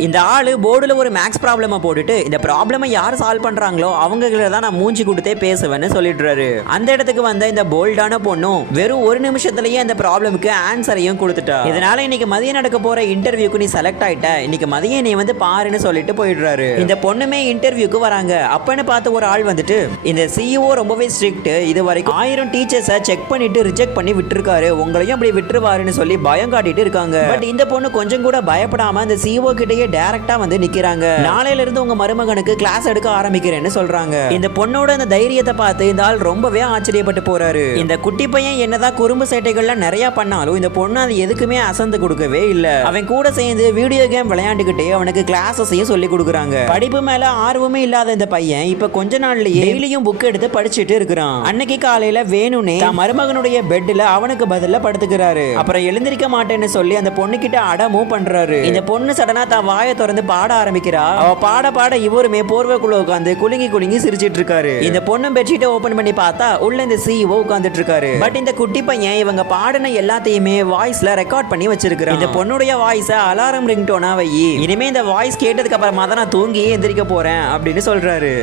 இந்த ஆளு போர்டுல ஒரு மேக்ஸ் ப்ராப்ளமை போட்டுட்டு இந்த ப்ராப்ளமை யார் சால்வ் பண்றாங்களோ அவங்கள தான் நான் மூஞ்சி கொடுத்தே பேசுவேன்னு சொல்லிடுறாரு. அந்த இடத்துக்கு வந்த இந்த போல்டான பொண்ணும் வெறும் ஒரு நிமிஷத்துலயே அந்த ப்ராப்ளமுக்கு ஆன்சரையும் கொடுத்துட்டா. இதனால இன்னைக்கு மதியம் நடக்க போற இன்டர்வியூக்கு நீ செலக்ட் ஆயிட்ட, இன்னைக்கு மதியம் நீ வந்து பாருன்னு சொல்லிட்டு போயிடுறாரு. இந்த பொண்ணுமே இன்டர்வியூக்கு வராங்க. அப்பன்னு பார்த்து ஒரு ஆள் வந்துட்டு இந்த சிஇஓ ரொம்பவே ஸ்ட்ரிக்ட், இது வரைக்கும் 1000 டீச்சர்ஸை செக் பண்ணிட்டு ரிஜெக்ட் பண்ணி விட்டுருக்காரு, உங்களையும் அப்படி விட்டுருவாருன்னு சொல்லி பயம் காட்டிட்டு இருக்காங்க. பட் இந்த பொண்ணு கொஞ்சம் கூட பயப்படாம அந்த சிஇஓ கிட்டயே டைரக்டா வந்து நிக்கிறாங்க. நாளையில இருந்து உங்க மருமகனுக்கு கிளாஸ் எடுக்க ஆரம்பிக்கிறேன்னு சொல்றாங்க. இந்த பொண்ணோட அந்த தைரியத்தை பார்த்து இந்த ஆள் ரொம்பவே ஆச்சரியப்பட்டு போறாரு. இந்த குட்டி பையன் என்னதான் குறும்பு சேட்டைகள்லாம் நிறைய பண்ணாலும் இந்த பொண்ணு அது எதுக்குமே அசந்து கொடுக்கவே இல்ல. அவன் கூட சேர்ந்து வீடியோ கேம் விளையாண்டுகிட்டே அவனுக்கு கிளாஸஸையும் சொல்லி கொடுக்குறாங்க. படிப்பு மேல ஆர்வமே இல்லாத இந்த பையன் இப்ப கொஞ்ச நாள்லயே டெய்லியும் புக் எடுத்து படிச்சுட்டு இருக்கிறான். அன்னைக்கு காலையில வேணும்னே தான் மருமகனுடைய பெட்ல அவனுக்கு பதிலா படுத்துக்கிறாரு. அப்புறம் எழுந்திருக்க மாட்டேன்னு சொல்லி அந்த பொண்ணு கிட்ட அடமும் பண்றாரு. இந்த பொண்ணு சடனா தான் வாயை திறந்து பாட ஆரம்பிக்கிறா. அவ பாட பாட இவருமே போர்வைக்குள்ள உட்காந்து குலுங்கி குலுங்கி சிரிச்சிட்டு இருக்காரு. இந்த பொண்ணு பெட்ஷீட்டை ஓபன் பண்ணி பார்த்தா உள்ள இந்த சிஇஓ உட்கார்ந்துட்டு இருக்காரு. பட் இந்த குட்டி பையன் இவங்க பாடின எல்லாத்தையுமே வாய்ஸ்ல ரெக்கார்ட் பண்ணி வச்சிருக்கான். இந்த பொண்ணுடைய வாய்ஸ அலாரம் ரிங்டோனா வை, இனிமே இந்த வாய்ஸ் கேட்டதுக்கு அப்புறமா தான் நான் தூங்கி எந்திரிக்க போறேன் அப்படின்னு சொல்றாரு.